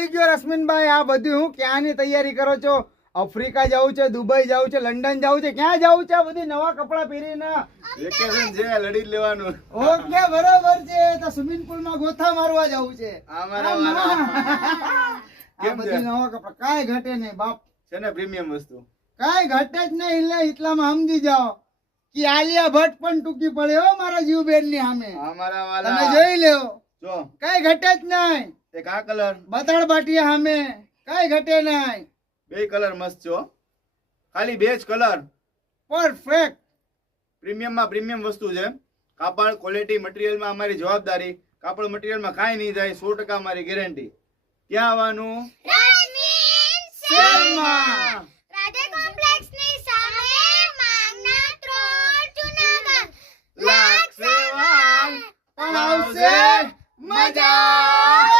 આવી ગયો રશ્મિનભાઈ. આ બધું હું ક્યાંની તૈયારી કરો છો? આફ્રિકા જવું છે, દુબઈ જવું છે, લંડન જવું છે, ક્યાં જવું છે? આ બધી નવા કપડા પહેરીને વેકેશન છે, લડી જ લેવાનું. ઓકે બરોબર છે. તો સ્વિમિંગ પુલ માં ગોથા મારવા જવું છે. અમારા વાળા આ બધી નવા કપડા કાંઈ ઘટે નહીં બાપ. છે ને પ્રીમિયમ વસ્તુ. કાંઈ ઘટે જ નહીં. એટલે એટલામાં સમજી જાઓ કે આલિયા ભટ્ટ પણ ટૂંકી પડે હો મારા જીવબેન ની સામે. અમારા તમે વાળા જોઈ લેવો. જો કાંઈ ઘટે જ નહીં. એક આ કલર, બતાડ બાટિયા સામે કાંઈ ઘટે નહીં. બે કલર મસ્ત છો. ખાલી બે જ કલર. પરફેક્ટ. પ્રીમિયમ માં પ્રીમિયમ વસ્તુ છે. કાપડ ક્વોલિટી મટીરિયલ માં અમારી જવાબદારી. કાપડ મટીરિયલ માં કાંઈ નહીં જાય, 100% અમારી ગેરંટી. ક્યાં આવવાનું? સેલમાં. રાધે કોમ્પ્લેક્સની સામે માંગનાથ રોડ જૂનાગઢ. લાગશે વાલ, પણ આવશે મજા.